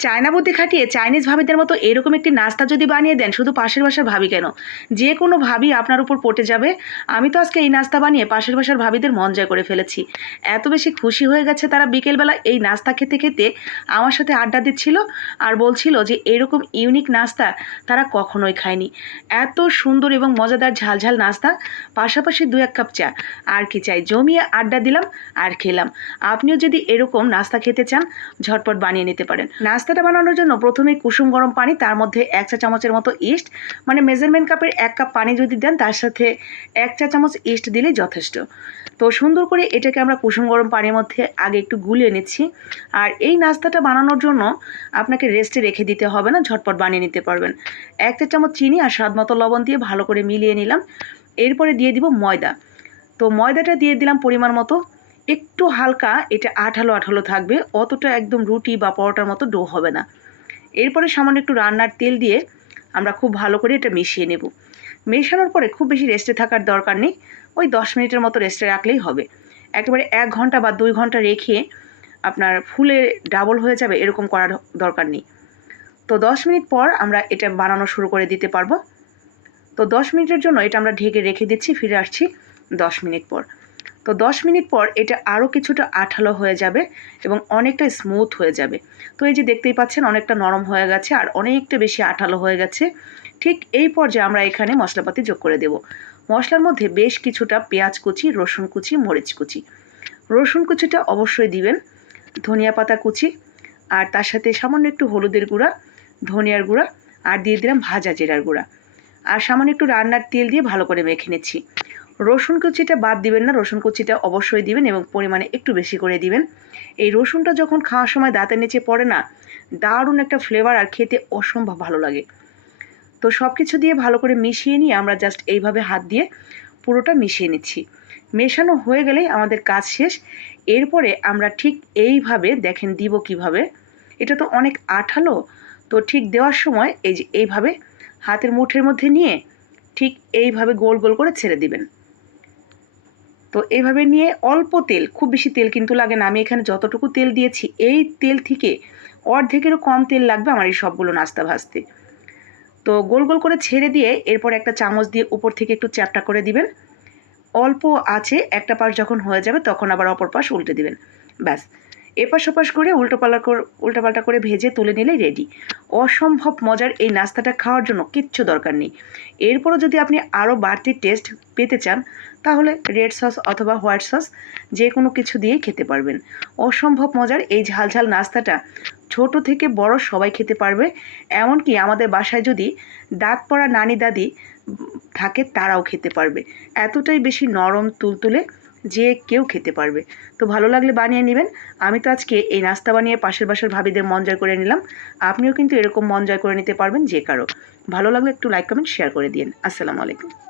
China বুদ্ধি খাটিয়ে Chinese ভাবিদের মতো এরকম একটি নাস্তা যদি বানিয়ে দেন, শুধু পাশের বাসার ভাবি কেন? যে কোনো ভাবি আপনার উপর পটে যাবে। আমি তো আজকে এই নাস্তা বানিয়ে পাশের বাসার ভাবিদের মন জয় করে ফেলেছি। এত বেশি খুশি হয়ে গেছে তারা বিকেলবেলা এই নাস্তা খেতে খেতে আমার সাথে আড্ডা দিচ্ছিল আর বলছিল যে এরকম ইউনিক নাস্তা তারা কখনোই খায়নি। এত সুন্দর এবং মজাদার ঝালঝাল নাস্তা, পাশাপাশি দু এক কাপ চা। আর কি চাই? জমিয়ে আড্ডা দিলাম আর খেলাম। আপনিও যদি এরকম নাস্তা খেতে চান, ঝটপট বানিয়ে নিতে পারেন। নাস্তাটা বানানোর জন্য প্রথমে কুসুম গরম পানি, তার মধ্যে এক চা চামচের মতো ইস্ট মানে মেজারমেন্ট কাপের এক কাপ পানি যদি দেন, তার সাথে এক চা চামচ ইস্ট দিলেই যথেষ্ট। তো সুন্দর করে এটাকে আমরা কুসুম গরম পানির মধ্যে আগে একটু গুলিয়ে নিচ্ছি। আর এই নাস্তাটা বানানোর জন্য আপনাকে রেস্টে রেখে দিতে হবে না, ঝটপট বানিয়ে নিতে পারবেন। এক চা চামচ চিনি আর স্বাদ মতো লবণ দিয়ে ভালো করে মিলিয়ে নিলাম। এরপরে দিয়ে দিব ময়দা। তো ময়দাটা দিয়ে দিলাম পরিমাণ মতো। একটু হালকা, এটা আঠালো আঠালো থাকবে, অতটা একদম রুটি বা পরোটার মতো ডো হবে না। এরপরে সামান্য একটু রান্নার তেল দিয়ে আমরা খুব ভালো করে এটা মিশিয়ে নেব। মেশানোর পরে খুব বেশি রেস্টে থাকার দরকার নেই, ওই দশ মিনিটের মতো রেস্টে রাখলেই হবে। একেবারে এক ঘণ্টা বা দুই ঘণ্টা রেখে আপনার ফুলে ডাবল হয়ে যাবে, এরকম করার দরকার নেই। তো দশ মিনিট পর আমরা এটা বানানো শুরু করে দিতে পারব। তো দশ মিনিটের জন্য এটা আমরা ঢেকে রেখে দিচ্ছি, ফিরে আসছি দশ মিনিট পর। তো দশ মিনিট পর এটা আরও কিছুটা আঠালো হয়ে যাবে এবং অনেকটা স্মুথ হয়ে যাবে। তো এই যে দেখতেই পাচ্ছেন, অনেকটা নরম হয়ে গেছে আর অনেকটা বেশি আঠালো হয়ে গেছে। ঠিক এই পর্যায়ে আমরা এখানে মশলাপাতি যোগ করে দেব। মশলার মধ্যে বেশ কিছুটা পেঁয়াজ কুচি, রসুন কুচি, মরিচ কুচি। রসুন কুচিটা অবশ্যই দিবেন, ধনিয়া পাতা কুচি আর তার সাথে সামান্য একটু হলুদের গুঁড়া, ধনিয়ার গুঁড়া আর দিয়ে দিলাম ভাজা জিরার গুঁড়া। আর সামান্য একটু রান্নার তেল দিয়ে ভালো করে মেখে নিচ্ছি। রসুন কুচিটা বাদ দিবেন না, রসুন কুচিটা অবশ্যই দিবেন এবং পরিমাণে একটু বেশি করে দিবেন। এই রসুনটা যখন খাওয়ার সময় দাঁতের নিচে পড়ে না, দারুণ একটা ফ্লেভার আর খেতে অসম্ভব ভালো লাগে। তো সব কিছু দিয়ে ভালো করে মিশিয়ে নিয়ে আমরা জাস্ট এইভাবে হাত দিয়ে পুরোটা মিশিয়ে নিচ্ছি। মেশানো হয়ে গেলেই আমাদের কাজ শেষ। এরপরে আমরা ঠিক এইভাবে দেখেন দিব কীভাবে। এটা তো অনেক আঠালো, তো ঠিক দেওয়ার সময় এই যে এইভাবে হাতের মুঠের মধ্যে নিয়ে ঠিক এইভাবে গোল গোল করে ছেড়ে দিবেন। তো এভাবে নিয়ে অল্প তেল, খুব বেশি তেল কিন্তু লাগে না। আমি এখানে যতটুকু তেল দিয়েছি, এই তেল থেকে অর্ধেকেরও কম তেল লাগবে আমার এই সবগুলো নাস্তা ভাজতে। তো গোল গোল করে ছেড়ে দিয়ে এরপর একটা চামচ দিয়ে উপর থেকে একটু চ্যাপটা করে দিবেন। অল্প আছে, একটা পাশ যখন হয়ে যাবে তখন আবার অপর পাশ উল্টে দিবেন। ব্যাস। এপাশ ওপাশ করে উল্টোপাল্টা করে উল্টোপাল্টা করে ভেজে তুলে নিলে রেডি অসম্ভব মজার এই নাস্তাটা খাওয়ার জন্য কিচ্ছু দরকার নেই। এরপরও যদি আপনি আরও বাড়তি টেস্ট পেতে চান, তাহলে রেড সস অথবা হোয়াইট সস যে কোনো কিছু দিয়েই খেতে পারবেন। অসম্ভব মজার এই ঝাল ঝাল নাস্তাটা ছোট থেকে বড় সবাই খেতে পারবে। এমনকি আমাদের বাসায় যদি দাঁত পড়া নানি দাদি থাকে, তারাও খেতে পারবে। এতটাই বেশি নরম, তুলতুলে যে কেউ খেতে পারবে। তো ভালো লাগলে বানিয়ে নেবেন। আমি তো আজকে এই নাস্তা বানিয়ে পাশের বাসার ভাবিদের মন জয় করে নিলাম। আপনিও কিন্তু এরকম মন জয় করে নিতে পারবেন যে কারও। ভালো লাগলে একটু লাইক কমেন্ট শেয়ার করে দিন আসসালামু আলাইকুম।